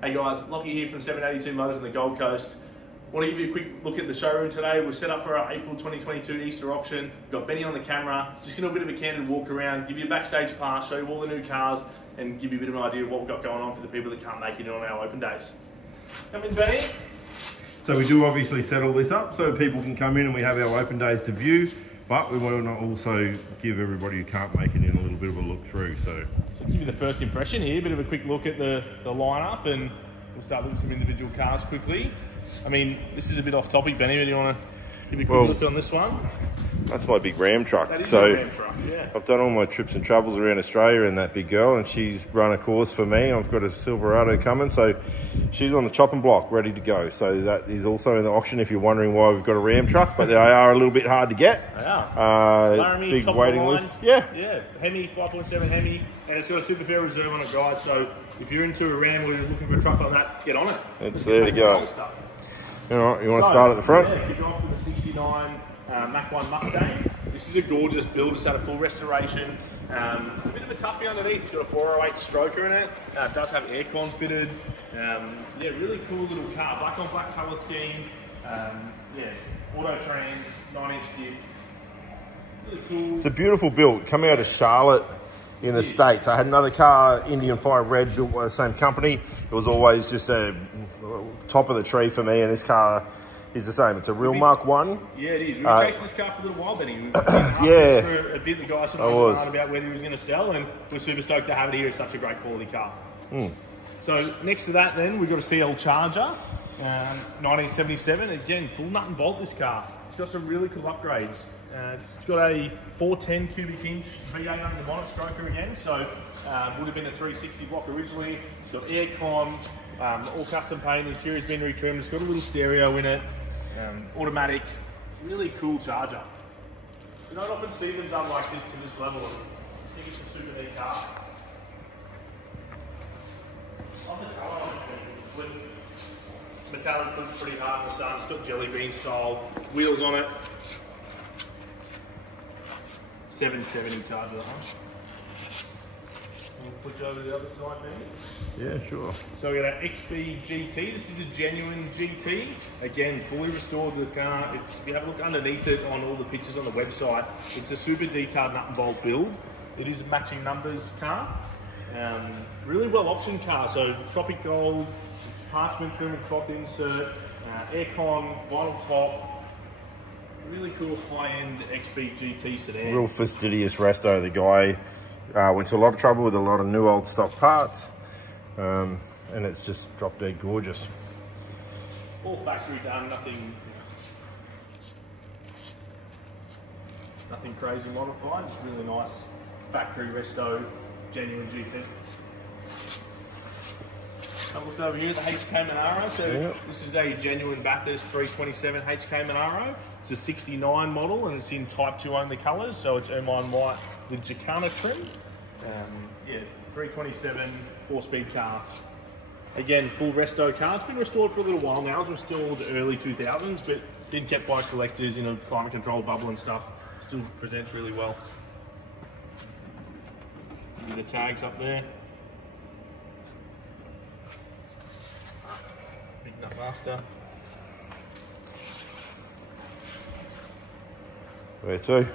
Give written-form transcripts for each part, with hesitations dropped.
Hey guys, Lockie here from 782 Motors on the Gold Coast. Want to give you a quick look at the showroom today. We're set up for our April 2022 Easter auction. We've got Benny on the camera. Just going to do a bit of a candid walk around, give you a backstage pass, show you all the new cars, and give you a bit of an idea of what we've got going on for the people that can't make it in on our open days. Come in, Benny. So we do obviously set all this up so people can come in and we have our open days to view, but we want to also give everybody who can't make it in a little bit of a look through. So give you the first impression here, a bit of a quick look at the lineup, and we'll start looking at some individual cars quickly. I mean, this is a bit off topic, Benny, but do you want to give me a quick look on this one? That's my big Ram truck. That is my Ram truck, yeah. I've done all my trips and travels around Australia in that big girl, and she's run a course for me. I've got a Silverado coming, so she's on the chopping block, ready to go. So that is also in the auction if you're wondering why we've got a Ram truck, but they are a little bit hard to get. They are. Laramie, big waiting list. Yeah. Yeah, Hemi, 5.7 Hemi, and it's got a super fair reserve on it, guys. So if you're into a Ram or you're looking for a truck like that, get on it. It's there to go. All right, you want to start at the front? Yeah, kick off with the 69 Mach 1 Mustang. This is a gorgeous build. It's had a full restoration. It's a bit of a toughie underneath. It's got a 408 stroker in it. It does have aircon fitted. Yeah, really cool little car. Black on black colour scheme. Yeah, auto trans, 9-inch diff. Really cool. It's a beautiful build. Coming out of Charlotte in the States. I had another car, Indian Fire Red, built by the same company. It was always just a top of the tree for me, and this car is the same. It's a real Mark 1. Yeah, it is. We were chasing this car for a little while, Benny. We were yeah. for a bit. The guy sort of asked about whether he was going to sell, and we're super stoked to have it here. It's such a great quality car. So next to that then, we've got a CL Charger, 1977. Again, full nut and bolt this car. It's got some really cool upgrades. It's got a 410 cubic inch V8 under the bonnet stroker again, so would have been a 360 block originally. It's got aircon, all custom paint, the interior's been retrimmed, it's got a little stereo in it, automatic, really cool Charger. You don't often see them done like this to this level. I think it's a super neat car. Love the colour on it. Metallic looks pretty hard in the sun. It's got jelly bean style wheels on it. 770 Charger, huh? We'll put you over to the other side, Benny. Yeah, sure. So we got our XB GT. This is a genuine GT. Again, fully restored the car. If you have a look underneath it on all the pictures on the website, it's a super detailed nut and bolt build. It is a matching numbers car. Really well optioned car. So Tropic Gold, parchment film and cloth insert, aircon, vinyl top. Really cool high-end XB GT sedan. Real fastidious resto. The guy went to a lot of trouble with a lot of new old stock parts, and it's just drop dead gorgeous. All factory done, nothing crazy modified. Just really nice factory resto, genuine GT. I've looked over here, the HK Monaro. So this is a genuine Bathurst 327 HK Monaro. It's a 69 model and it's in Type 2 only colours, so it's ermine white with Jacana trim. Yeah, 327 4-speed car. Again, full resto car. It's been restored for a little while now. It was restored early 2000s, but been kept by collectors in a climate control bubble and stuff. Still presents really well. Give you the tags up there. Master. Where to? Look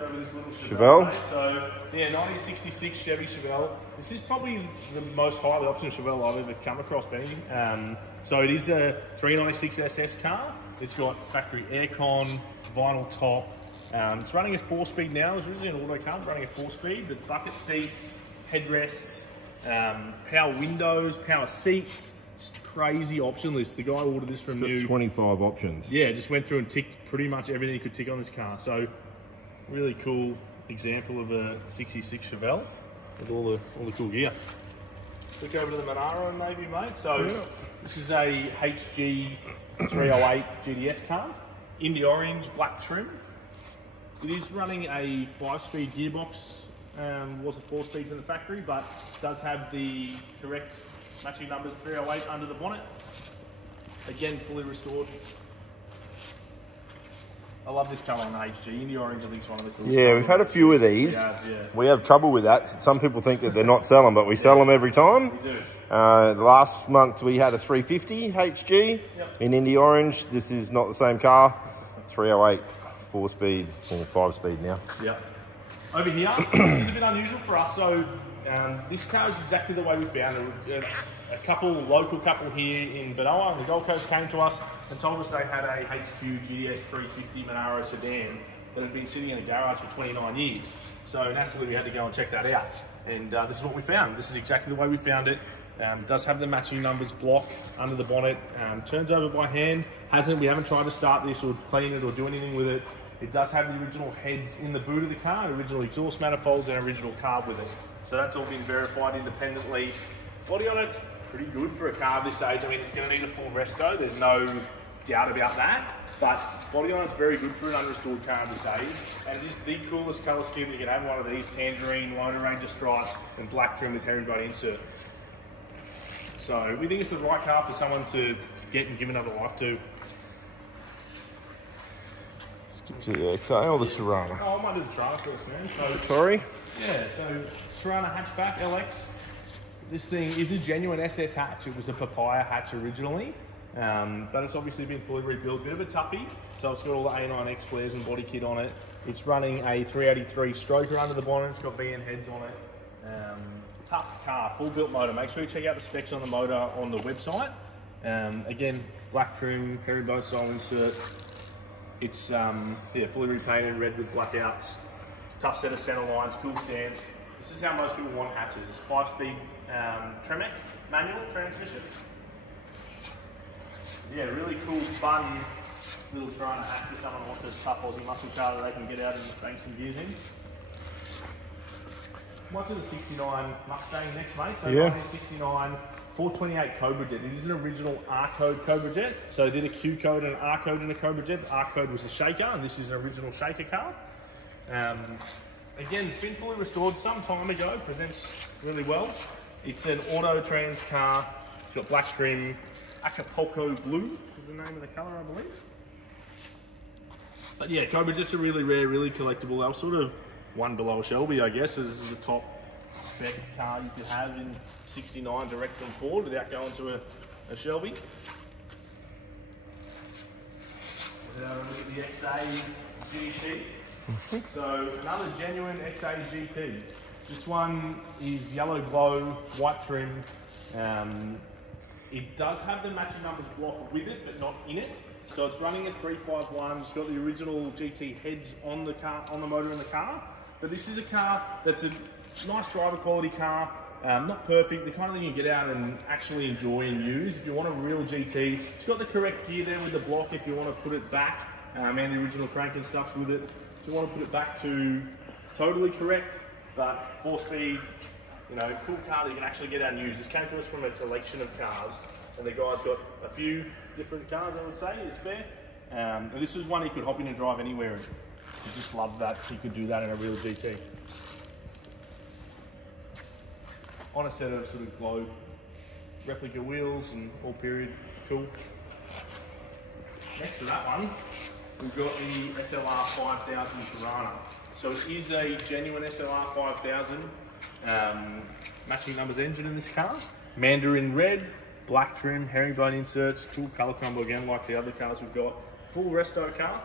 over this little Chevelle. So, yeah, 1966 Chevy Chevelle. This is probably the most highly optioned Chevelle I've ever come across, Benny. So it is a 396 SS car. It's got factory aircon, vinyl top. It's running a 4-speed now. It's originally an auto car, running a 4-speed, but bucket seats, headrests, power windows, power seats. Just crazy option list. The guy ordered this from new. 25 options. Yeah, just went through and ticked pretty much everything he could tick on this car. So, really cool example of a 66 Chevelle with all the cool gear. Look over to the Monaro maybe, mate. So, this is a HG 308 GDS car. Indy orange, black trim. It is running a 5-speed gearbox. Was a 4-speed from the factory, but does have the correct matching numbers 308 under the bonnet. Again, fully restored. I love this colour on HG. Indy Orange, I think, is one of the coolest. Yeah, we've had a few of these. Yeah. We have trouble with that. Some people think that they're not selling, but we sell them every time. We do. Last month we had a 350 HG in Indy Orange. This is not the same car. 308, 4-speed, or 5-speed now. Yeah. Over here, this is a bit unusual for us. So this car is exactly the way we found it. A local couple here in Benoa on the Gold Coast came to us and told us they had a HQ GDS 350 Monaro sedan that had been sitting in a garage for 29 years. So naturally we had to go and check that out. And this is what we found. This is exactly the way we found it. Does have the matching numbers block under the bonnet. Turns over by hand. We haven't tried to start this or clean it or do anything with it. It does have the original heads in the boot of the car, original exhaust manifolds and original carb with it. So that's all been verified independently. Body on it's pretty good for a car of this age. I mean, it's going to need a full resto. There's no doubt about that. But body on it's very good for an unrestored car of this age. And it is the coolest colour scheme you can have. One of these tangerine, Lone Ranger stripes and black trim with herringbone insert. So we think it's the right car for someone to get and give another life to. The XA or the Tirana? Oh, I might do the Tirana first, man. So, sorry? Yeah, so Tirana hatchback LX. This thing is a genuine SS hatch. It was a papaya hatch originally, but it's obviously been fully rebuilt. Bit of a toughie. So it's got all the A9X flares and body kit on it. It's running a 383 stroker under the bonnet. It's got VN heads on it. Tough car, full built motor. Make sure you check out the specs on the motor on the website. Again, black trim, herringbone style insert. It's fully repainted, red with blackouts. Tough set of centre lines, cool stands. This is how most people want hatches. 5-speed Tremec manual transmission. Yeah, really cool, fun little Tirana hatch for someone who wants a tough Aussie muscle car that they can get out and bang some gears in. Might do the 69 Mustang next, mate. So 1969 428 Cobra Jet. It is an original R code Cobra Jet. So they did a Q code and an R code in a Cobra Jet. The R code was a shaker, and this is an original shaker car. Again, it's been fully restored some time ago. Presents really well. It's an auto trans car. It's got black trim. Acapulco blue is the name of the colour, I believe. But yeah, Cobra Jet's a really rare, really collectible. They're sort of one below a Shelby, I guess. So this is the top spec car you could have in 69 direct from Ford without going to a Shelby. Look at the XA GT. So another genuine XA GT. This one is yellow glow, white trim. It does have the matching numbers block with it, but not in it. So it's running a 351. It's got the original GT heads on the car, on the motor in the car. But this is a car that's a nice driver quality car. Not perfect, the kind of thing you get out and actually enjoy and use. If you want a real GT, it's got the correct gear there with the block if you want to put it back, and the original crank and stuff with it. If you want to put it back to totally correct, but 4-speed, you know, cool car that you can actually get out and use. This came to us from a collection of cars, and the guy's got a few different cars, I would say, it's fair. And this was one he could hop in and drive anywhere, and he just loved that he could do that in a real GT. On a set of sort of glow replica wheels and all period, cool. Next to that one, we've got the SLR 5000 Tirana. So it is a genuine SLR 5000, matching numbers engine in this car. Mandarin red, black trim, herringbone inserts, cool colour combo again like the other cars we've got. Full resto car.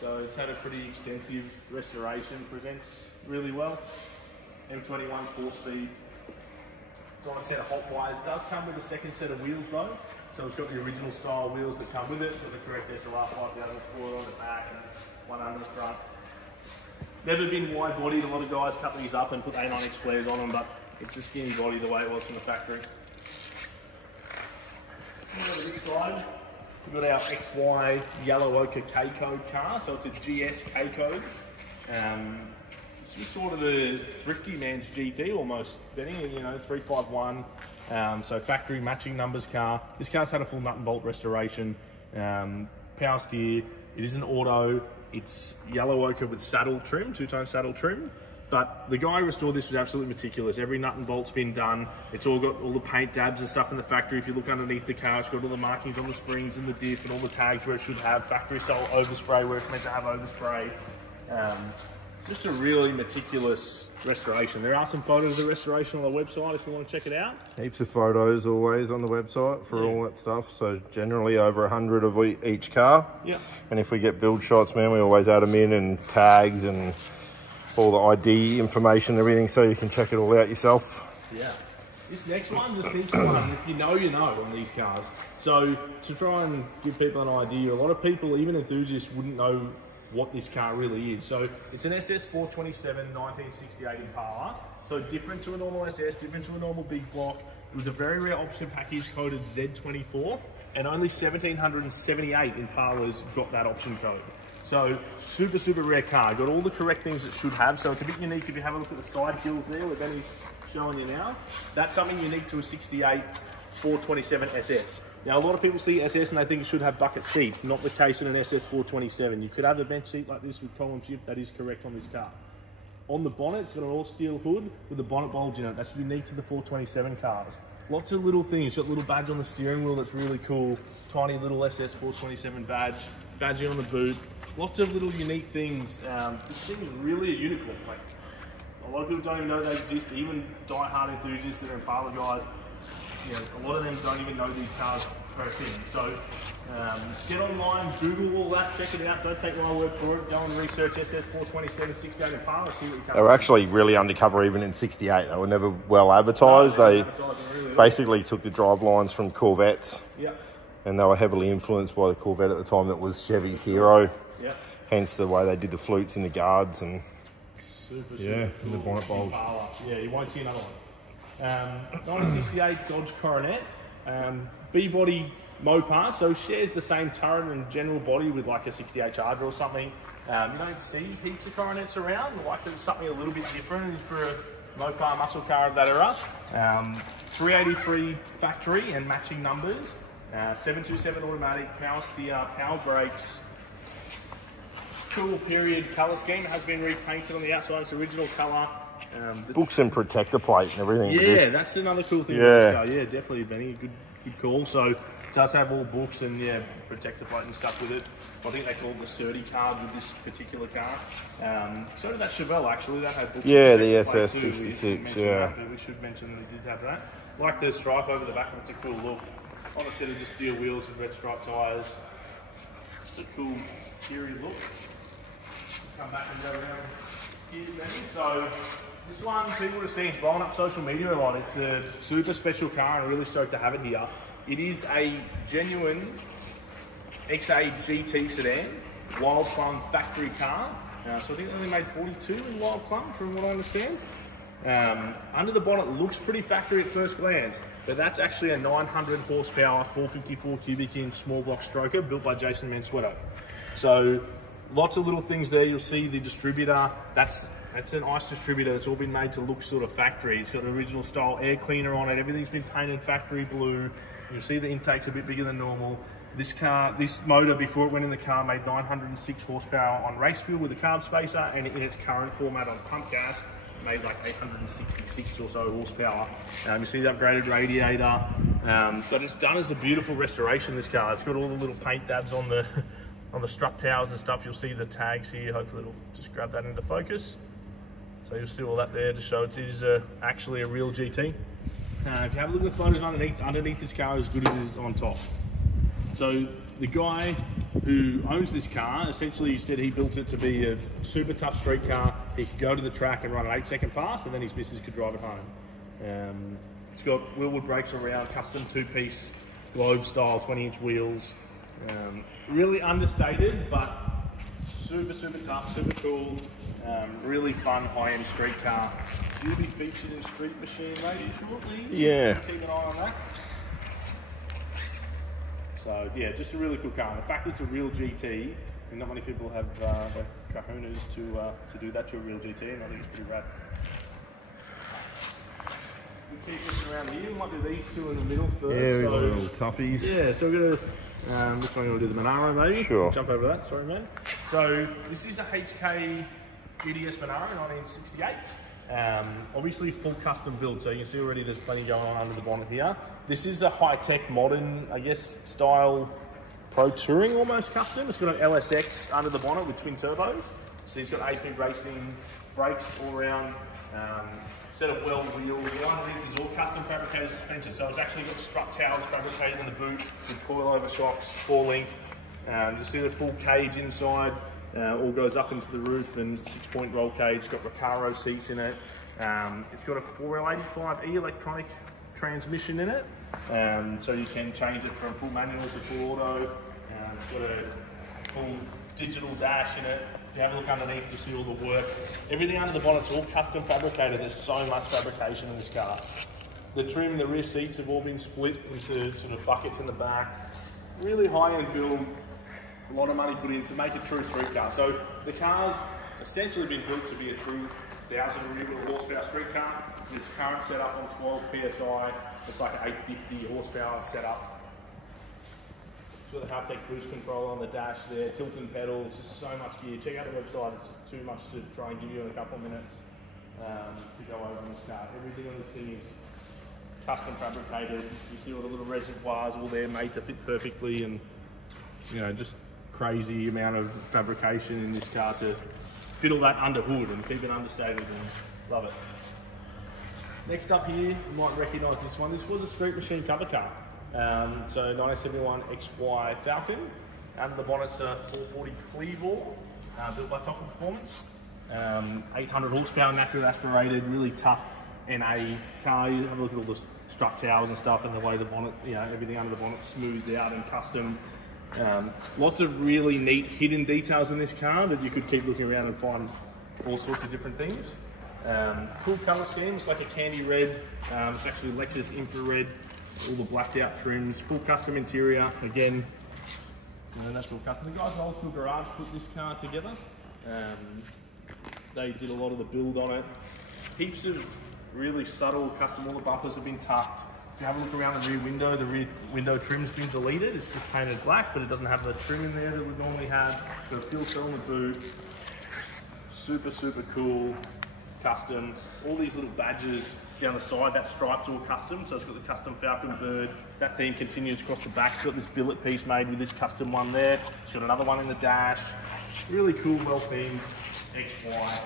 So it's had a pretty extensive restoration, presents really well. M21 4-speed. It's on a set of hot wires. Does come with a second set of wheels though. So it's got the original style wheels that come with it, with the correct SLR 5000 spoiler on the back and one under the front. Never been wide bodied. A lot of guys cut these up and put A9X flares on them, but it's a skinny body the way it was from the factory. Over this side, we've got our XY yellow ochre K code car. So it's a GS K code. This is sort of the thrifty man's GT almost, Benny, you know, 351. So factory matching numbers car. This car's had a full nut and bolt restoration. Power steer. It is an auto. It's yellow ochre with saddle trim, two-tone saddle trim. But the guy who restored this was absolutely meticulous. Every nut and bolt's been done. It's all got all the paint dabs and stuff in the factory. If you look underneath the car, it's got all the markings on the springs and the diff and all the tags where it should have factory style overspray where it's meant to have overspray. Just a really meticulous restoration. There are some photos of the restoration on the website if you want to check it out. Heaps of photos always on the website for all that stuff. So generally over 100 of each car. Yeah. And if we get build shots, man, we always add them in, and tags and all the ID information and everything, so you can check it all out yourself. Yeah. This next one's a sneaky one. If you know, you know on these cars. So to try and give people an idea, a lot of people, even enthusiasts, wouldn't know what this car really is. So it's an SS 427 1968 Impala. So different to a normal SS, different to a normal big block. It was a very rare option package coded Z24, and only 1,778 Impalas got that option code. So super, super rare car. Got all the correct things it should have. So it's a bit unique if you have a look at the side gills there, where Benny's showing you now. That's something unique to a 68 427 SS. Now, a lot of people see SS and they think it should have bucket seats. Not the case in an SS 427. You could have a bench seat like this with column shift. That is correct on this car. On the bonnet, it's got an all steel hood with a bonnet bulge in it. That's unique to the 427 cars. Lots of little things. It's got a little badge on the steering wheel that's really cool. Tiny little SS 427 badge. Badging on the boot. Lots of little unique things. This thing is really a unicorn. Like, a lot of people don't even know they exist. Even die-hard enthusiasts that are Impala guys, you know, a lot of them don't even know these cars per thing. So get online, Google all that, check it out. Don't take my word for it. Go and research SS 427 68 Impala, see what you come. They were actually really undercover even in 68. They were never well advertised. They basically took the drive lines from Corvettes. Yeah. And they were heavily influenced by the Corvette at the time that was Chevy's hero. Yeah. Hence the way they did the flutes in the guards and super yeah, cool. and the bonnet bulge. Yeah, you won't see another one. 1968 Dodge Coronet, B-body Mopar, so shares the same turret and general body with like a 68 Charger or something. You don't see heaps of Coronets around, like it's something a little bit different for a Mopar muscle car of that era. 383 factory and matching numbers, 727 automatic, power steer, power brakes. Cool period colour scheme, has been repainted on the outside, it's original colour. Books and protector plate and everything. Yeah, that's another cool thing about this car. Yeah, definitely, Benny. Good call. So it does have all books and yeah, protector plate and stuff with it. I think they call it the Surdy card with this particular car. So did that Chevelle actually. That had books. Yeah, the SS66. Yeah. We should mention that it did have that. Like the stripe over the back, it's a cool look. On a set of just steel wheels with red stripe tyres. It's a cool, cheery look. Come back and go around here, Benny. So. This one, people would have seen, it's blowing up social media a lot. It's a super special car and really stoked to have it here. It is a genuine XA GT sedan, Wild Plum factory car. So I think they only made 42 in Wild Plum, from what I understand. Under the bonnet looks pretty factory at first glance, but that's actually a 900 horsepower, 454 cubic inch small block stroker built by Jason Mansueto. So lots of little things there. You'll see the distributor. That's an ice distributor that's all been made to look sort of factory. It's got an original style air cleaner on it. Everything's been painted factory blue. You'll see the intake's a bit bigger than normal. This motor, before it went in the car, made 906 horsepower on race fuel with a carb spacer, and in its current format on pump gas, made like 866 or so horsepower. You see the upgraded radiator, but it's done as a beautiful restoration, this car. It's got all the little paint dabs on the strut towers and stuff. You'll see the tags here. Hopefully it'll just grab that into focus. So you'll see all that there to show it is actually a real GT. If you have a look at the photos underneath this car is as good as it is on top. So the guy who owns this car essentially said he built it to be a super tough street car. He could go to the track and run an 8-second pass, and then his missus could drive it home. It's got wheelwood brakes around, custom 2-piece globe style 20-inch wheels. Really understated, but super tough, super cool. Really fun high-end street car. Will be featured in Street Machine maybe shortly. Yeah. Keep an eye on that. So yeah, just a really cool car. The fact it's a real GT, and not many people have the kahunas to do that to a real GT, and I think it's pretty rad. We'll keep looking around here. We might do these two in the middle first. Yeah, we've got little toughies. Yeah, so we're gonna. Which one you want to do? The Monaro maybe? Sure. Jump over that. Sorry, man. So this is a HK GDS Monaro 1968. Obviously full custom build, so you can see already there's plenty going on under the bonnet here. This is a high-tech, modern, I guess, style Pro Touring almost custom. It's got an LSX under the bonnet with twin turbos. So he's got AP racing brakes all around, set of weld wheels. The underneath is all custom fabricated suspension. So it's actually got strut towers fabricated in the boot with coilover shocks, 4-link. You see the full cage inside. All goes up into the roof and 6-point roll cage. It's got Recaro seats in it. It's got a 4L85E electronic transmission in it, so you can change it from full manual to full auto. It's got a full digital dash in it. If you have a look underneath, you'll see all the work. Everything under the bonnet's all custom fabricated. There's so much fabrication in this car. The trim, the rear seats have all been split into sort of buckets in the back. Really high-end build. A lot of money put in to make a true street car. So the car's essentially been built to be a true 1,000 removable horsepower street car. This current setup on 12 PSI, it's like an 850 horsepower setup. It's got the hard-tech cruise control on the dash there, tilting pedals, just so much gear. Check out the website, it's just too much to try and give you in a couple of minutes to go over on this car. Everything on this thing is custom fabricated. You see all the little reservoirs all there made to fit perfectly, and you know, just crazy amount of fabrication in this car to fit all that under hood and keep it understated, and love it. Next up here, you might recognise this one. This was a street machine cover car. So 1971 XY Falcon. Under the bonnet's a 440 Cleavor, built by Top Performance. 800 horsepower, naturally aspirated, really tough NA car. You have a look at all the strut towers and stuff, and the way the bonnet, you know, everything under the bonnet smoothed out and custom. Lots of really neat hidden details in this car that you could keep looking around and find all sorts of different things. Cool colour scheme, it's like a candy red. It's actually Lexus infrared, all the blacked out trims, full custom interior. Again, you know, that's all custom. The guys at Old School Garage put this car together. They did a lot of the build on it. Heaps of really subtle custom, all the bumpers have been tucked. If you have a look around the rear window trim's been deleted. It's just painted black, but it doesn't have the trim in there that we normally have. Got a fuel cell in the boot. Super, super cool, custom. All these little badges down the side, that stripe's all custom. So it's got the custom Falcon bird. That theme continues across the back. It's got this billet piece made with this custom one there. It's got another one in the dash. Really cool, well-themed XY.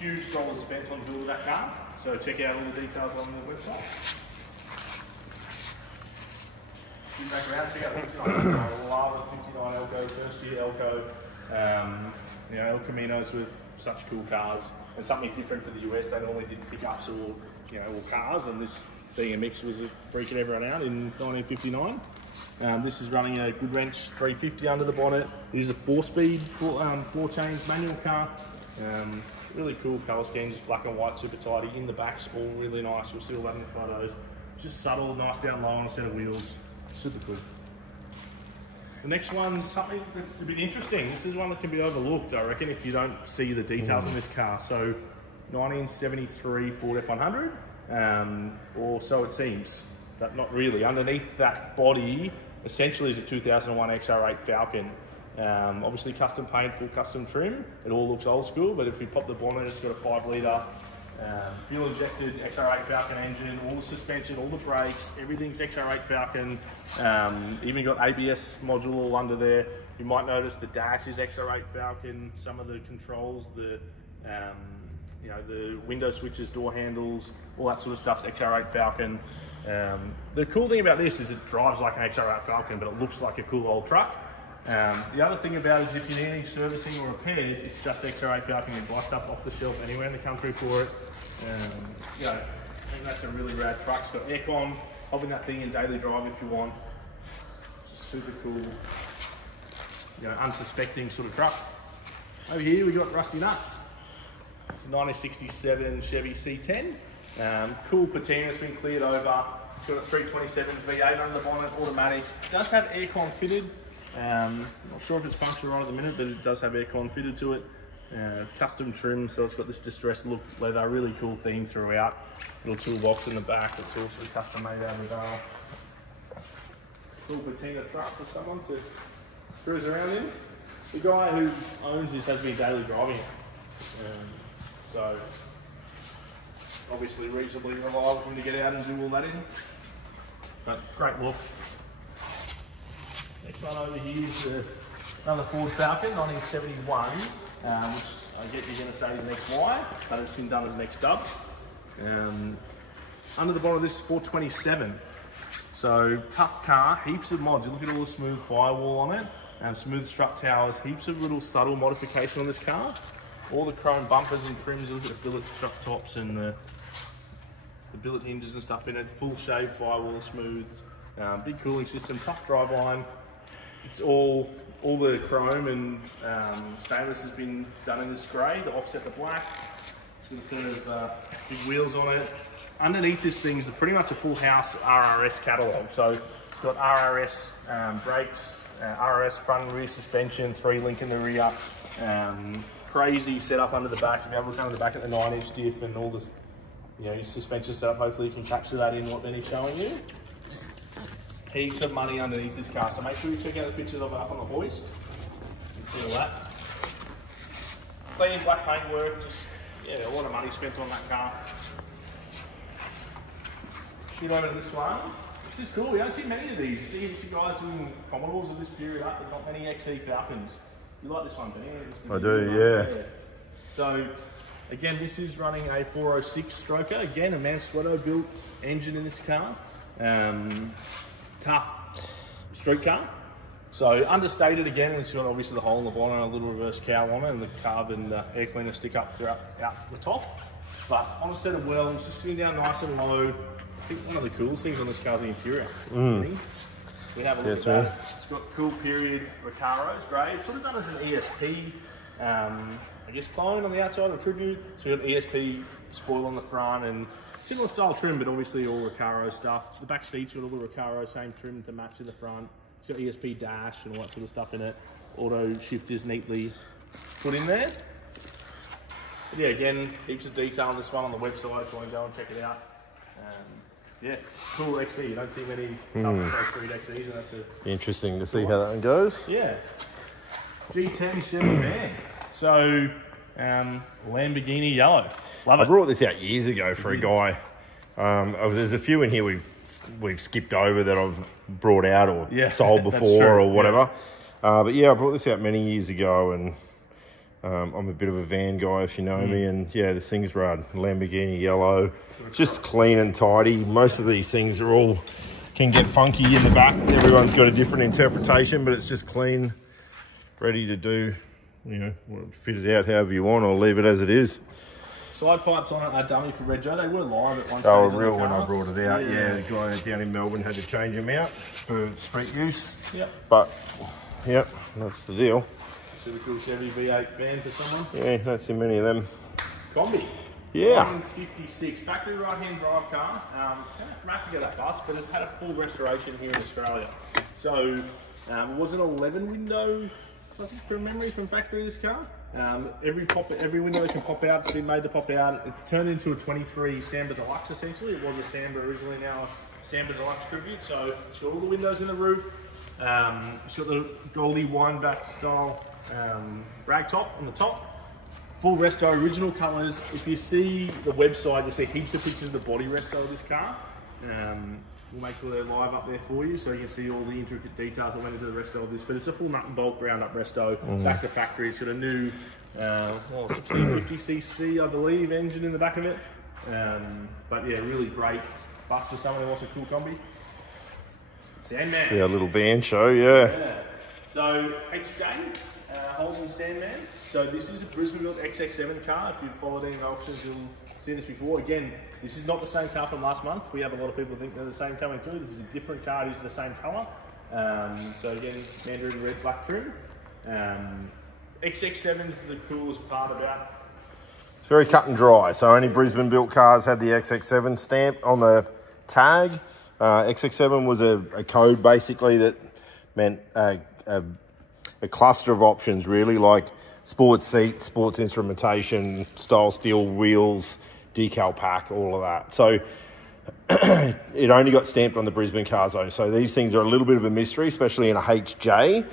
Huge dollars spent on building that car. So check out all the details on the website. Back around, check out the 59. I love the 59 Elco, first year Elco. You know, El Caminos with such cool cars, and something different for the US. They normally did pickups or, you know, or cars, and this being a mix was freaking everyone out in 1959. This is running a Good Wrench 350 under the bonnet. It is a 4-speed, 4-change manual car. Really cool colour scheme, just black and white, super tidy. In the back's all really nice. You'll see all that in the photos. Just subtle, nice down low on a set of wheels. Super cool. The next one's something that's a bit interesting. This is one that can be overlooked, I reckon, if you don't see the details on this car. So, 1973 Ford F100, or so it seems, but not really. Underneath that body, essentially, is a 2001 XR8 Falcon. Obviously custom paint, full custom trim. It all looks old school, but if we pop the bonnet, it's got a 5-litre fuel injected XR8 Falcon engine, all the suspension, all the brakes, everything's XR8 Falcon. Even got ABS module all under there. You might notice the dash is XR8 Falcon. Some of the controls, the you know, the window switches, door handles, all that sort of stuff's XR8 Falcon. The cool thing about this is it drives like an XR8 Falcon, but it looks like a cool old truck. The other thing about it is if you need any servicing or repairs, it's just XR8 Falcon. You buy stuff off the shelf anywhere in the country for it. You know, I think that's a really rad truck. It's got aircon, hop in that thing in daily drive if you want. Just super cool, you know, unsuspecting sort of truck. Over here we got Rusty Nuts. It's a 1967 Chevy C10. Cool patina's been cleared over. It's got a 327 V8 under the bonnet, automatic. It does have aircon fitted. Not sure if it's functional right at the minute, but it does have aircon fitted to it. Custom trim, so it's got this distressed look leather, really cool theme throughout. Little toolbox in the back, it's also custom made out of cool patina truck for someone to cruise around in. The guy who owns this has been daily driving it. So obviously reasonably reliable for them to get out and do all that in. But great look. Next one over here is another Ford Falcon, 1971, which I get you're going to say is an XY, but it's been done as an X-dub. Under the bottom of this is 427. So tough car, heaps of mods. You look at all the smooth firewall on it, and smooth strut towers, heaps of little subtle modification on this car. All the chrome bumpers and trims, look at the billet strut tops and the billet hinges and stuff in it. Full shave firewall, smooth, big cooling system, tough driveline. It's all the chrome and stainless has been done in this grey to offset the black. It's got a set of big wheels on it. Underneath this thing is pretty much a full house RRS catalogue. So it's got RRS brakes, RRS front and rear suspension, 3-link in the rear. Crazy setup under the back. If you have a look under the back at the 9-inch diff and all the, your suspension setup, hopefully you can capture that in what Benny's showing you. Heaps of money underneath this car, so make sure you check out the pictures of it up on the hoist. You can see all that. Clean black paint work, just a lot of money spent on that car. Shoot over to this one. This is cool. We don't see many of these. You see guys doing Commodores of this period up, but not many XE Falcons. You like this one, Benny? I do, yeah. So, again, this is running a 406 stroker. Again, a Mansueto built engine in this car. Tough street car. So, understated again. It's got obviously the hole in the bottom and a little reverse cowl on it, and the carbon air cleaner stick up throughout out the top. But on a set of wheels, just sitting down nice and low. I think one of the coolest things on this car is the interior. We have a look at that. It's got cool period Recaros, grey. It's sort of done as an ESP, I guess clone on the outside, or tribute. So we've got ESP spoil on the front and similar style trim, but obviously all Recaro stuff. The back seats got all the Recaro, same trim to match in the front. It's got ESP dash and all that sort of stuff in it. Auto shift is neatly put in there. But yeah, again, heaps of detail on this one on the website if you want to go and check it out. Yeah, cool XE. You don't see many street XEs, and that's interesting to see how that one goes. Yeah. G10 Chevy van. So, Lamborghini yellow. Love it. I brought this out years ago for a guy. There's a few in here we've skipped over that I've brought out or sold before or whatever. Yeah. But yeah, I brought this out many years ago, and I'm a bit of a van guy, if you know me. And yeah, this thing's rad. Lamborghini yellow. Just clean and tidy. Most of these things can get funky in the back. Everyone's got a different interpretation, but it's just clean, ready to do, fit it out however you want or leave it as it is. Side pipes on it are dummy for Rego. They were live at one stage. They were real when I brought it out. Yeah, the guy down in Melbourne had to change them out for street use. Yep. But, yep, that's the deal. Super cool Chevy V8 van for someone. Yeah, don't see many of them. Combi. Yeah. 156, factory right-hand drive car. Came from Africa, that bus, but it's had a full restoration here in Australia. So it was an 11 window, I think, from memory, from factory, this car. Every window that can pop out, it's been made to pop out. It's turned into a 23 Samba Deluxe, essentially. It was a Samba originally, now a Samba Deluxe tribute. So it's got all the windows in the roof. It's got the Goldie wineback style rag top on the top. Full resto, original colours. If you see the website, you'll see heaps of pictures of the body resto of this car. We'll make sure they're live up there for you, so you can see all the intricate details that went into the resto of this. But it's a full nut and bolt ground up resto, back to factory. It's got a new 1650cc, I believe, engine in the back of it. But yeah, really great bus for someone who wants a cool combi. Sandman. Yeah, a little van show, yeah. So HJ, Holden Sandman. So this is a Brisbane Xx7 car. If you've followed any auctions, you'll have seen this before. Again, this is not the same car from last month. We have a lot of people think they're the same coming through. This is a different car using the same colour. So again, mandarin red black trim. Xx7 is the coolest part about. It's very cut and dry. So only Brisbane built cars had the Xx7 stamp on the tag. Xx7 was a code basically that meant a cluster of options, really, like sports seats, sports instrumentation, style steel wheels, decal pack, all of that. So it only got stamped on the Brisbane cars though, so these things are a little bit of a mystery, especially in a HJ.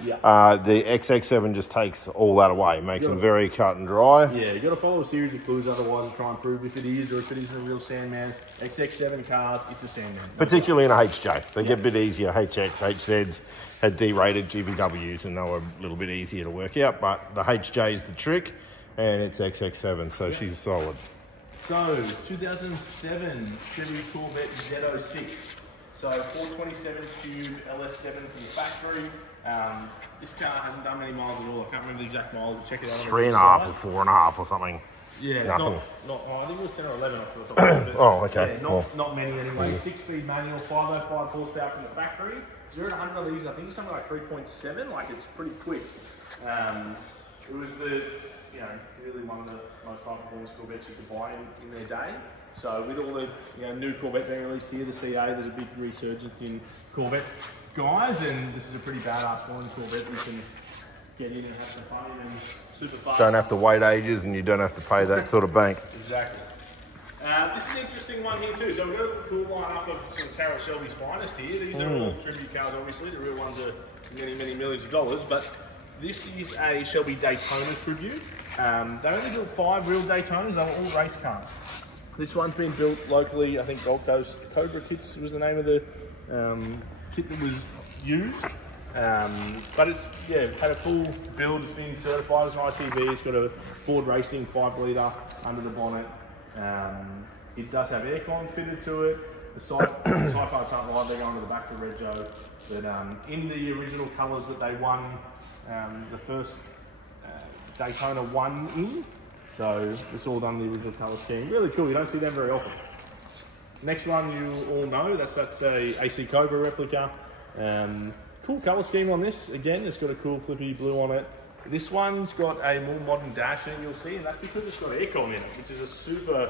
The XX7 just takes all that away, makes them very cut and dry. Yeah, you got to follow a series of clues otherwise to try and prove if it is or if it isn't a real Sandman. XX7 cars, it's a Sandman. Particularly in a HJ. They get a bit easier. HX, HZs had D-rated GVWs and they were a little bit easier to work out, but the HJ is the trick and it's XX7, so she's solid. So, 2007 Chevy Corvette Z06. So, 427 cube LS7 from the factory. This car hasn't done many miles at all. I can't remember the exact miles. Check it out. 3.5 or 4.5 or something. Yeah, it's nothing. not I think it was 10 or 11 off the top of it. Oh, okay. Yeah, not many anyway. 6-speed manual, 505 horsepower from the factory. 0 to 100 of these, I think it's something like 3.7. Like, it's pretty quick. It was really one of the most high performance Corvettes you could buy in their day. So with all the new Corvette being released here, the CA, there's a big resurgence in Corvette guys, and this is a pretty badass modern Corvette you can get in and have some fun in and super fast. Don't have to wait ages and you don't have to pay that sort of bank. Exactly. This is an interesting one here too. So we've got a cool lineup of some Carroll Shelby's finest here. These are all tribute cars, obviously. The real ones are many, many millions of dollars, but this is a Shelby Daytona tribute. They only built 5 real Daytonas, they were all race cars. This one's been built locally, I think Gold Coast. Cobra kits was the name of the kit that was used. But it's had a full build, it's been certified as an ICV, it's got a Ford Racing 5 litre under the bonnet. It does have aircon fitted to it. The side pipes aren't live, they're going to the back for Red Joe. But in the original colours that they won the first Daytona 1 in, so it's all done in the original colour scheme. Really cool, you don't see them very often. Next one you all know, that's a AC Cobra replica. Cool colour scheme on this, again, it's got a cool flippy blue on it. This one's got a more modern dash in it, you'll see, and that's because it's got aircon in it, which is a super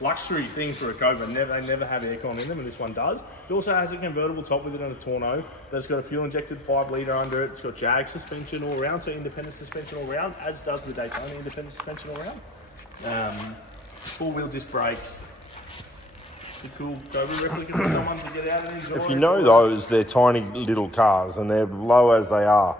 luxury thing for a Cobra. They never have aircon in them, and this one does. It also has a convertible top with it and a tonneau. That's got a fuel-injected 5 litre under it. It's got Jag suspension all around, so independent suspension all around, as does the Daytona independent suspension all around. 4-wheel disc brakes. It's a cool Cobra replica for someone to get out and enjoy. If you know those, they're tiny little cars, and they're low as they are.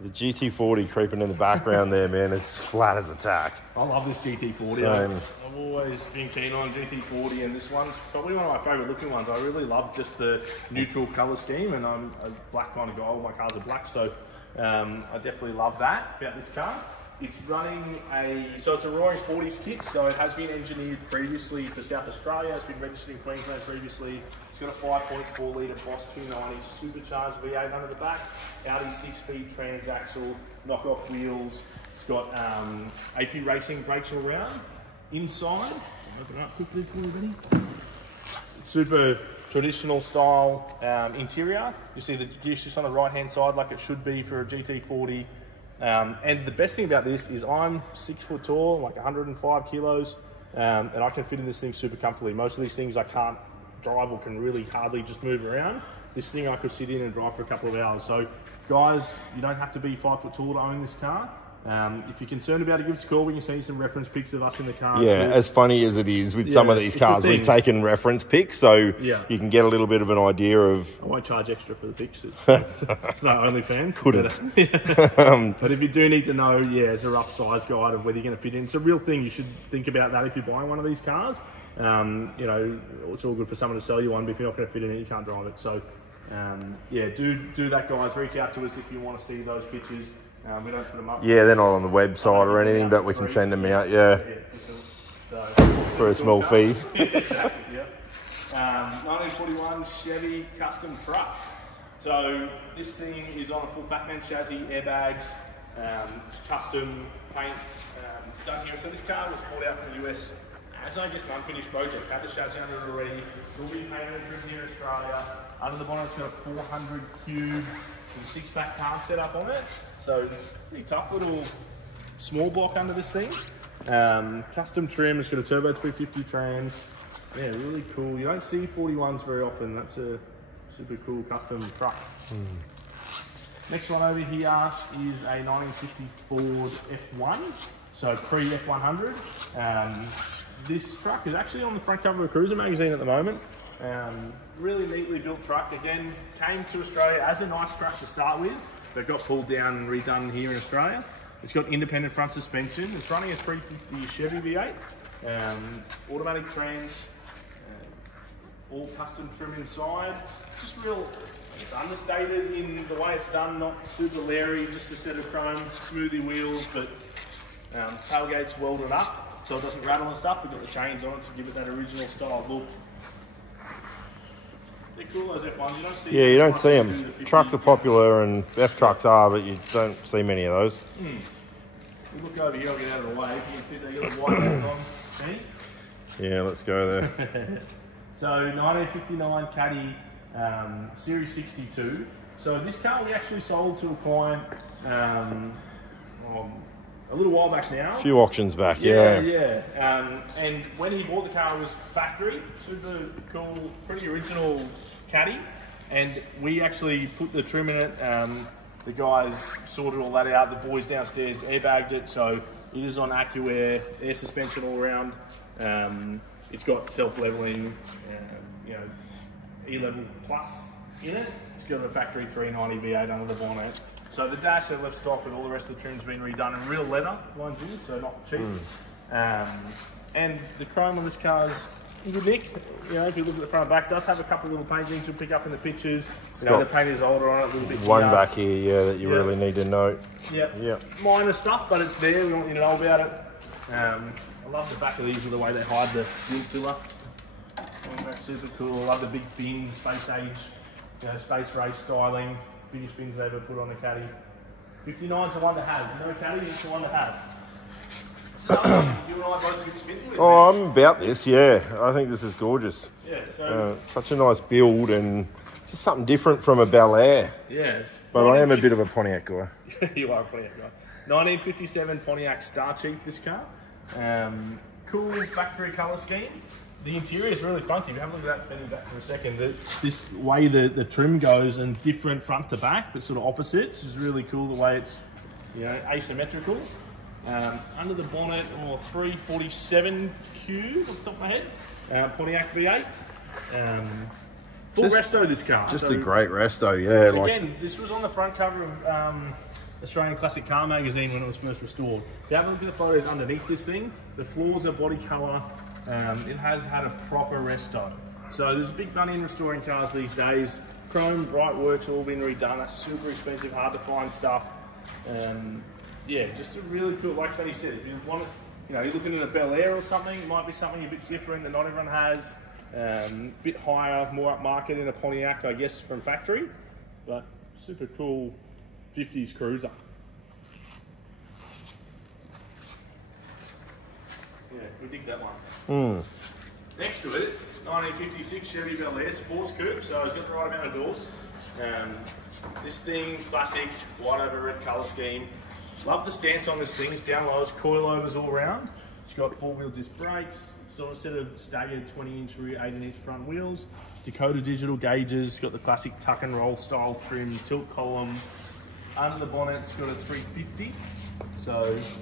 The GT40 creeping in the background there, man, it's flat as a tack. I love this GT40. I've always been keen on GT40, and this one's probably one of my favourite looking ones. I really love just the neutral colour scheme, and I'm a black kind of guy. All my cars are black, so I definitely love that about this car. It's running so it's a Roaring 40s kit, so it has been engineered previously for South Australia. It's been registered in Queensland previously. It's got a 5.4 litre Boss 290 supercharged V8 under the back, Audi 6-speed transaxle, knockoff wheels. It's got AP Racing brakes all around. Inside, I'll open it up quickly for everybody. Super traditional style interior. You see the gear shifts on the right hand side like it should be for a GT40. And the best thing about this is I'm 6 foot tall, like 105 kilos, and I can fit in this thing super comfortably. Most of these things I can't drive or can really hardly just move around. This thing I could sit in and drive for a couple of hours. So guys, you don't have to be 5 foot tall to own this car. If you're concerned about it, give us a call. We can send you some reference pics of us in the car. Yeah, as funny as it is with some of these cars, we've taken reference pics, so you can get a little bit of an idea of... I won't charge extra for the pics. It's no OnlyFans. Couldn't. But if you do need to know, it's a rough size guide of whether you're going to fit in. It's a real thing. You should think about that if you're buying one of these cars. It's all good for someone to sell you one, but if you're not going to fit in it, you can't drive it. So, do that, guys. Reach out to us if you want to see those pictures. We don't put them up. Yeah, they're not on the website or anything, but we can send them out, for a small fee. 1941 Chevy custom truck. So this thing is on a full Fatman chassis, airbags, custom paint done here. So this car was brought out from the US as an unfinished project. Had the chassis under it already. Will be painted and trimmed here in Australia. Under the bonnet, it's got a 400 cube with a 6-pack car set up on it. So pretty tough little small block under this thing. Custom trim, it's got a turbo 350 trans. Yeah, really cool. You don't see 41s very often. That's a super cool custom truck. Next one over here is a 1960 Ford F1. So pre-F100. This truck is actually on the front cover of Cruiser magazine at the moment. Really neatly built truck. Again, came to Australia as a nice truck to start with, but got pulled down and redone here in Australia. It's got independent front suspension. It's running a 350 Chevy V8, automatic trans, all custom trim inside. Just real, it's understated in the way it's done, not super leery, just a set of chrome, smoothie wheels, but tailgate's welded up so it doesn't rattle and stuff. We've got the chains on it to give it that original style look. They're cool as F1s. You don't see. Yeah, you don't see them. Trucks are popular and F trucks are, but you don't see many of those. You look over here, I'll get out of the way. You can fit those white ones on. See? Yeah, let's go there. So 1959 Caddy Series 62. So this car we actually sold to a client a little while back now. A few auctions back, yeah. And when he bought the car, it was factory, super cool, pretty original Caddy. And we actually put the trim in it. The guys sorted all that out. The boys downstairs airbagged it, so it is on AccuAir, air suspension all around. It's got self-leveling, E-level plus in it. It's got a factory 390 V8 under the bonnet. So the dash they left stock, and all the rest of the trim's been redone in real leather, mind you, so not cheap. And the chrome on this car is in good nick. If you look at the front and back, it does have a couple of little paintings you'll pick up in the pictures. The paint is older on it, a little bit. One back here, that you really need to note. Yeah. Minor stuff, but it's there. We want you to know about it. I love the back of these with the way they hide the fuel filler. That's super cool. I love the big fins, space age, space race styling. Biggest fins they ever put on a Caddy. 59's the one to have. Caddy, it's the one to have. So, you and I both get spin with I'm about this, yeah. I think this is gorgeous. Yeah, so... such a nice build and just something different from a Bel Air. Yeah. But I am a bit of a Pontiac guy. You are a Pontiac guy. 1957 Pontiac Star Chief, this car. Cool factory colour scheme. The interior is really funky. If you have a look at that, Benny, back for a second. This way the trim goes and different front to back, but sort of opposites is really cool. The way it's asymmetrical. Under the bonnet, 347 Q off the top of my head. Pontiac V8. Full resto this car. Just a great resto, yeah. Again, this was on the front cover of Australian Classic Car magazine when it was first restored. If you have a look at the photos underneath this thing, the floors are body colour. It has had a proper resto. So there's a big money in restoring cars these days. Chrome, bright works, all been redone. That's super expensive, hard to find stuff. Just a really cool, like Benny said, if you want to, you're looking at a Bel Air or something, it might be something a bit different that not everyone has. Bit higher, more upmarket in a Pontiac, I guess, from factory. But super cool 50s cruiser. Yeah, we dig that one. Next to it, 1956 Chevy Bel Air Sports Coupe, so it's got the right amount of doors. This thing, classic, white over red colour scheme. Love the stance on this thing, it's down low, it's coilovers all around. It's got four-wheel disc brakes, sort of set of staggered 20-inch rear, 18-inch front wheels, Dakota digital gauges, got the classic tuck and roll style trim, tilt column. Under the bonnet, it's got a 350, so it's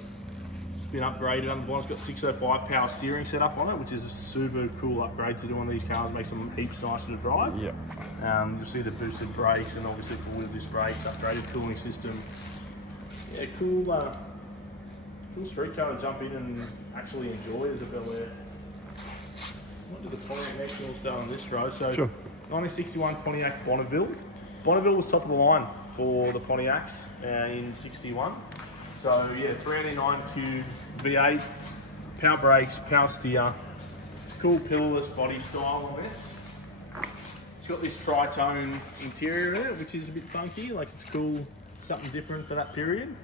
been upgraded. Under the bonnet, it's got 605 power steering set up on it, which is a super cool upgrade to do on these cars, makes them heaps nicer to drive. You'll see the boosted brakes and obviously four-wheel disc brakes, upgraded cooling system. Yeah, cool street car to jump in and actually enjoy as a Bel Air. What did the Pontiac next? We'll start on this row. So, sure. 1961 Pontiac Bonneville. Bonneville was top of the line for the Pontiacs in 61. So yeah, 389Q V8, power brakes, power steer, cool pillarless body style on this. It's got this tri-tone interior in it, which is a bit funky. Like it's cool, something different for that period.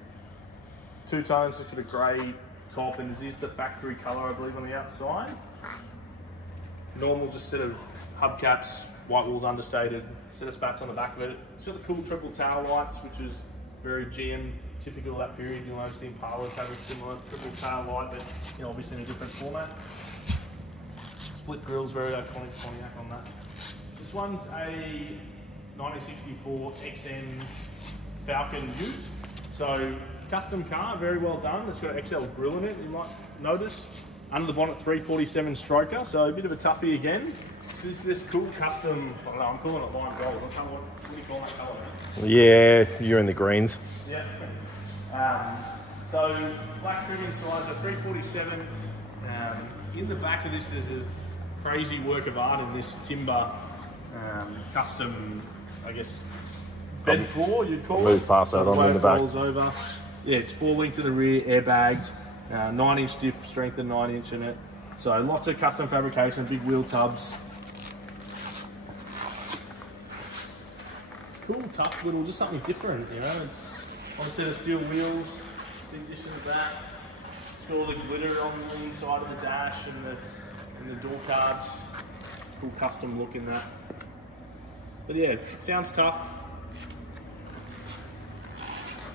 Two tones, it's got a grey top, and it is the factory colour, I believe, on the outside. Normal, just set of hubcaps, white walls understated, set of spats on the back of it. It's got the cool triple tail lights, which is very GM typical of that period. You'll notice the Impalas have a similar triple tail light, but obviously in a different format. Split grills, very iconic Pontiac on that. This one's a 1964 XM Falcon Ute. So custom car, very well done. It's got an XL grille in it, you might notice. Under the bonnet, 347 stroker, so a bit of a toughie again. This is this cool custom, I don't know, I'm calling it lime gold. What do you call that colour? Yeah, you're in the greens. Yeah. So black trim inside, so 347. In the back of this, there's a crazy work of art in this timber custom, I guess, bed floor, you'd call it. Move past that on in the back. Over. Yeah, it's 4-link to the rear, airbagged, 9-inch diff, strength and 9-inch in it. So lots of custom fabrication, big wheel tubs. Cool, tough little, just something different, you know. It's on a set of steel wheels, in addition to that. It's got all the glitter on the inside of the dash and the door cards. Cool custom look in that. But yeah, it sounds tough.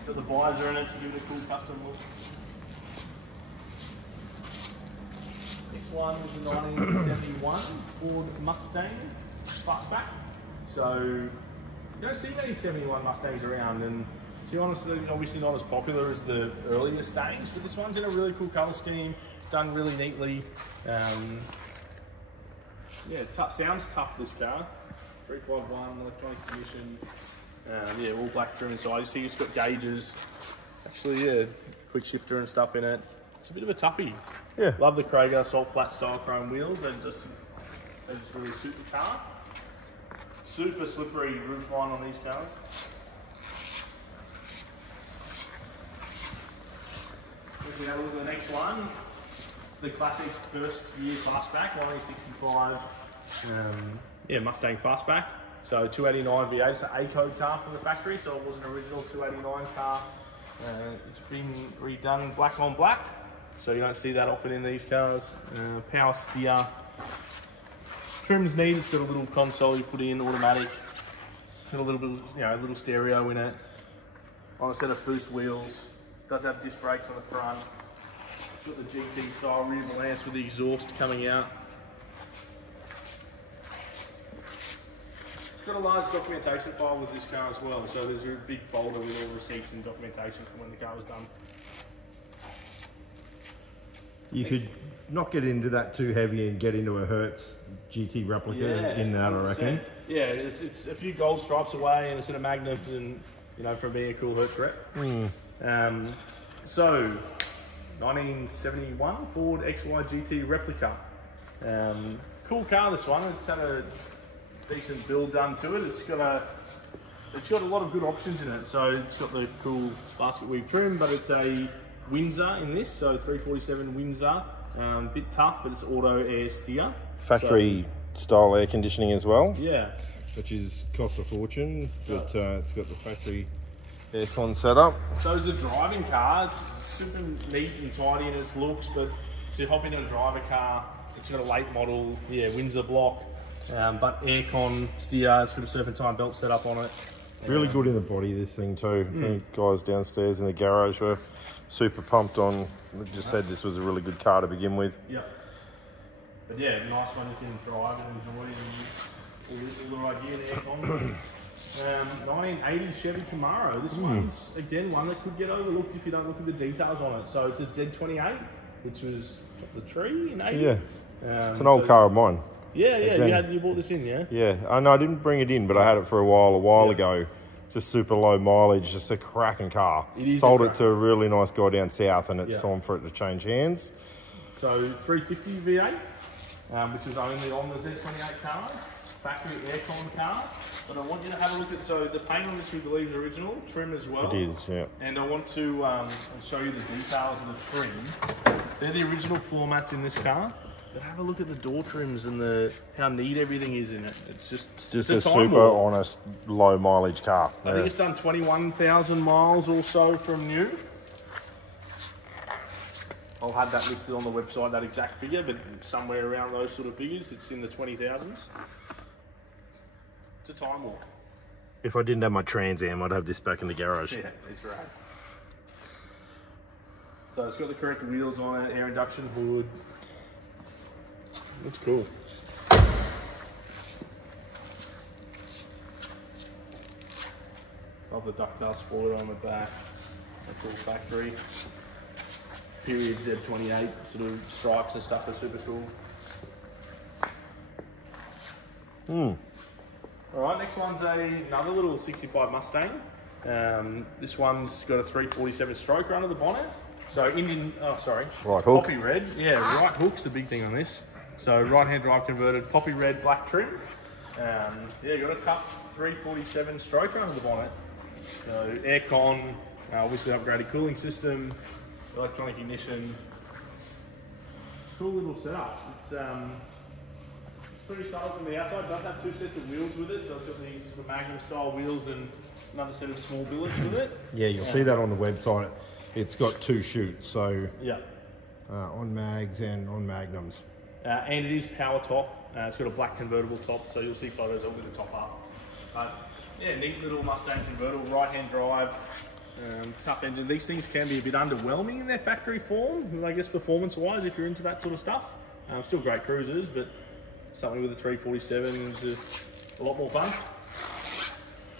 Got the visor in it to give it a cool custom look. Next one was a 1971 Ford Mustang Fastback. So you don't see many 71 Mustangs around, and to be honest, they're obviously not as popular as the earlier Stangs, but this one's in a really cool colour scheme, done really neatly. Yeah, sounds tough, this car. 351, electronic ignition. Yeah, all black trim inside. You see it's got gauges. Actually, yeah, quick shifter and stuff in it. It's a bit of a toughie. Yeah. Love the Krager salt flat style chrome wheels. They just really suit the car. Super slippery roof line on these cars. If we have a look at the next one, it's the classic first year Fastback, 1965. Yeah, Mustang Fastback. So 289 V8, it's an A-code car from the factory, so it was an original 289 car. It's been redone black on black, so you don't see that often in these cars. Power steer. Trim's neat, it's got a little console you put in, automatic. Got a little bit, a little stereo in it. On a set of boost wheels. Does have disc brakes on the front. It's got the GT style rear balance with the exhaust coming out. Got a large documentation file with this car as well, so there's a big folder with all receipts and documentation from when the car was done. You could not get into that too heavy and get into a Hertz GT replica in that, I reckon. Yeah, it's a few gold stripes away and a set of magnets, and from being a cool Hertz rep. So 1971 Ford XY GT replica. Cool car, this one. It's had a decent build done to it. It's got a lot of good options in it. So it's got the cool basket weave trim, but it's a Windsor in this, so 347 Windsor. Bit tough, but it's auto air steer. Factory style air conditioning as well. Yeah. Which costs a fortune, but it's got the factory aircon setup. So it's a driving car. It's super neat and tidy in its looks, but to hop into a driver car, it's got a late model, Windsor block. But aircon steer, it's got a serpentine belt set up on it. Really good in the body, this thing too. The guys downstairs in the garage were super pumped on. Just said this was a really good car to begin with. Yeah. But yeah, nice one you can drive and enjoy, and all the idea in aircon. 1980 Chevy Camaro. This one's again one that could get overlooked if you don't look at the details on it. So it's a Z28, which was the tree in 80. Yeah. It's an old car of mine. Yeah, you bought this in, yeah? Yeah, I know I didn't bring it in, but I had it for a while ago. Just super low mileage, just a cracking car. Sold it to a really nice guy down south, and it's time for it to change hands. So 350 V8, which is only on the Z28 cars, factory aircon car. But I want you to have a look at, so the paint on this we believe is original, trim as well. It is, yeah. And I want to show you the details of the trim. They're the original formats in this car. But have a look at the door trims and how neat everything is in it. It's just a super honest, low mileage car. I think it's done 21,000 miles or so from new. I'll have that listed on the website, that exact figure, but somewhere around those sort of figures, it's in the 20,000s. It's a time warp. If I didn't have my Trans Am, I'd have this back in the garage. Yeah, that's right. So it's got the correct wheels on it, air induction hood. That's cool. Love the ducktail spoiler on the back. That's all factory. Period Z28 sort of stripes and stuff are super cool. All right, next one's another little 65 Mustang. This one's got a 347 stroker under the bonnet. So Right hook. poppy red. Yeah, right hook's the big thing on this. So right-hand drive converted, poppy red, black trim. Yeah, got a tough 347 stroker under the bonnet. So aircon, obviously upgraded cooling system, electronic ignition. Cool little setup. It's pretty solid from the outside. It does have two sets of wheels with it, so it's got these Magnum style wheels and another set of small billets with it. Yeah, you'll see that on the website. It's got two chutes, so yeah, on mags and on Magnums. And it is power top. It's got a black convertible top, so you'll see photos of it with the top up. But yeah, neat little Mustang convertible, right-hand drive, tough engine. These things can be a bit underwhelming in their factory form, I guess performance-wise, if you're into that sort of stuff. Still great cruisers, but something with a 347 is a lot more fun.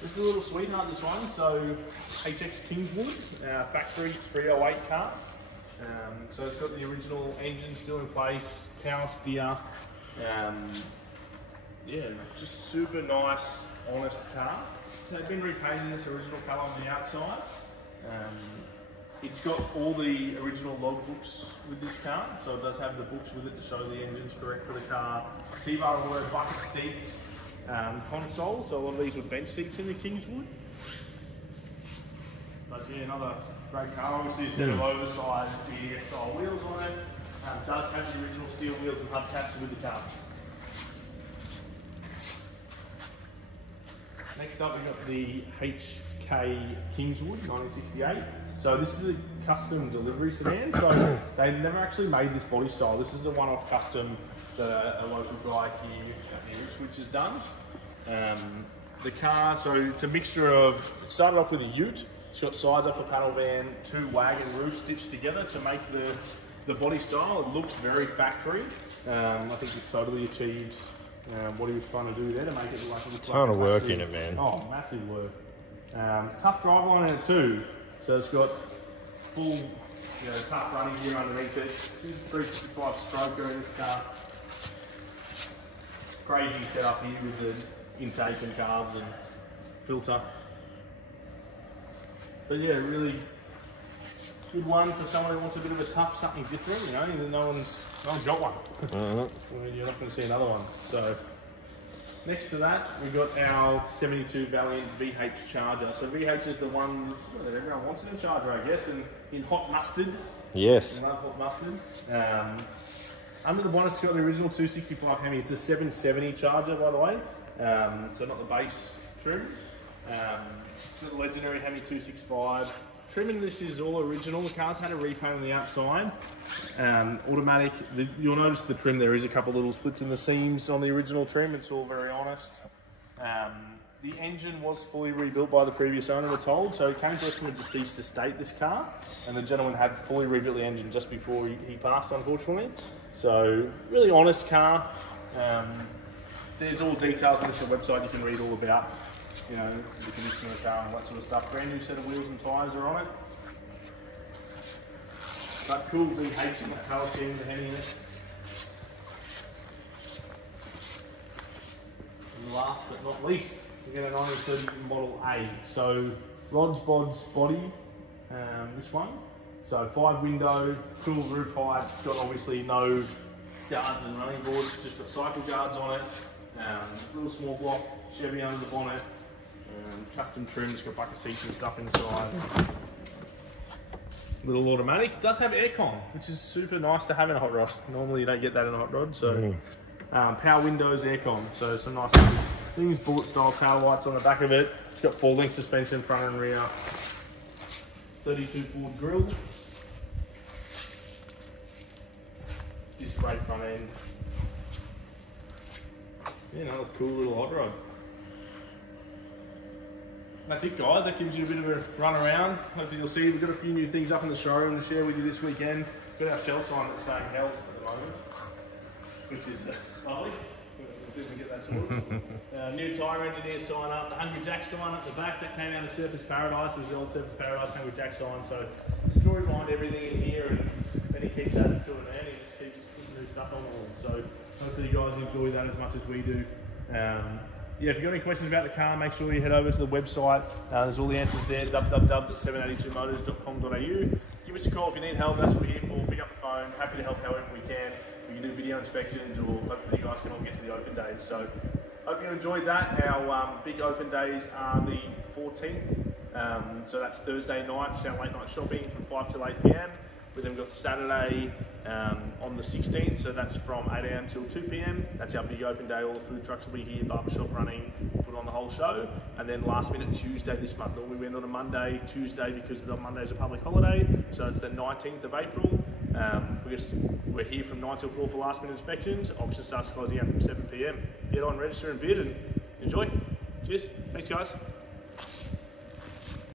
This is a little sweetheart, this one. So HX Kingswood, factory 308 car. So it's got the original engine still in place, power steer. Yeah, just super nice, honest car. So it's been repainted in this original colour on the outside. It's got all the original logbooks with this car, so it does have the books with it to show the engine's correct for the car. T-bar alloy bucket seats, console, so a lot of these were bench seats in the Kingswood. But yeah, another great car. Obviously a set of oversized BS style wheels on it. Does have the original steel wheels and hubcaps with the car. Next up, we've got the HK Kingswood 1968. So this is a custom delivery sedan. So they never actually made this body style. This is a one-off custom that a local guy here at the Ipswich has done. The car, so it's a mixture of, it started off with a ute. It's got sides off a panel van, two wagon roofs stitched together to make the body style. It looks very factory. I think he's totally achieved what he was trying to do there to make it look like a ton of work in it, man. Oh, massive work. Tough driveline in it too. So it's got full, tough running gear underneath it. 355 stroker in this car. Crazy setup here with the intake and carbs and filter. But yeah, really good one for someone who wants a bit of a tough, something different. No one's got one. You're not going to see another one. So next to that, we've got our 72 Valiant Vh Charger. So VH is the one that everyone wants in a Charger, I guess, and in hot mustard. Yes. I love hot mustard. Under the bonnet, it's got the original 265 Hemi. It's a 770 Charger, by the way. So not the base trim. It's got the legendary Hemi 265. Trimming this is all original. The car's had a repaint on the outside. Automatic. You'll notice the trim, there is a couple little splits in the seams on the original trim. It's all very honest. The engine was fully rebuilt by the previous owner, we're told. So it came to us from a deceased estate, this car. And the gentleman had fully rebuilt the engine just before he passed, unfortunately. So really honest car. There's all details on this website you can read all about. The condition of the car and that sort of stuff. Brand new set of wheels and tyres are on it. But cool VH and that power steering with the Hemi in it. And last but not least, we get a 1930 Model A. So rods, bods, body, this one. So 5-window, cool roof height. Got obviously no guards and running boards. Just got cycle guards on it. Real small block Chevy under the bonnet. Custom trim, just got bucket seats and stuff inside. Little automatic. It does have aircon, which is super nice to have in a hot rod. Normally you don't get that in a hot rod. So power windows, aircon. So some nice things, bullet style tail lights on the back of it. It's got 4-link suspension, front and rear. 32 Ford grille. Disc brake front end. Yeah, another cool little hot rod. That's it, guys. That gives you a bit of a run around. Hopefully you'll see we've got a few new things up in the showroom to share with you this weekend. We've got our shell sign that's saying hell at the moment, which is lovely. We'll see if we can get that sorted. New tyre engineer sign up, the Hungry Jack sign up the back. That came out of Surface Paradise. It was the old Surface Paradise Hungry Jack sign. So the story behind everything in here, and then he keeps adding to it, and he just keeps putting new stuff on the wall. So hopefully you guys enjoy that as much as we do. Yeah, if you've got any questions about the car, make sure you head over to the website. There's all the answers there, www.782motors.com.au. Give us a call if you need help, that's what we're here for. Pick up the phone, happy to help however we can. We can do video inspections, or hopefully you guys can all get to the open days. So, hope you enjoyed that. Our big open days are the 14th. So that's Thursday night, just our late night shopping from 5 till 8 p.m. We've then got Saturday on the 16th, so that's from 8 a.m. till 2 p.m. That's our big open day. All the food trucks will be here, barbershop running, put on the whole show. And then last minute Tuesday this month. Normally we went on a Monday, Tuesday, because the Monday's a public holiday. So it's the 19th of April. We're here from 9 till 4 for last minute inspections. Auction starts closing out from 7 p.m. Get on, register and bid and enjoy. Cheers. Thanks guys.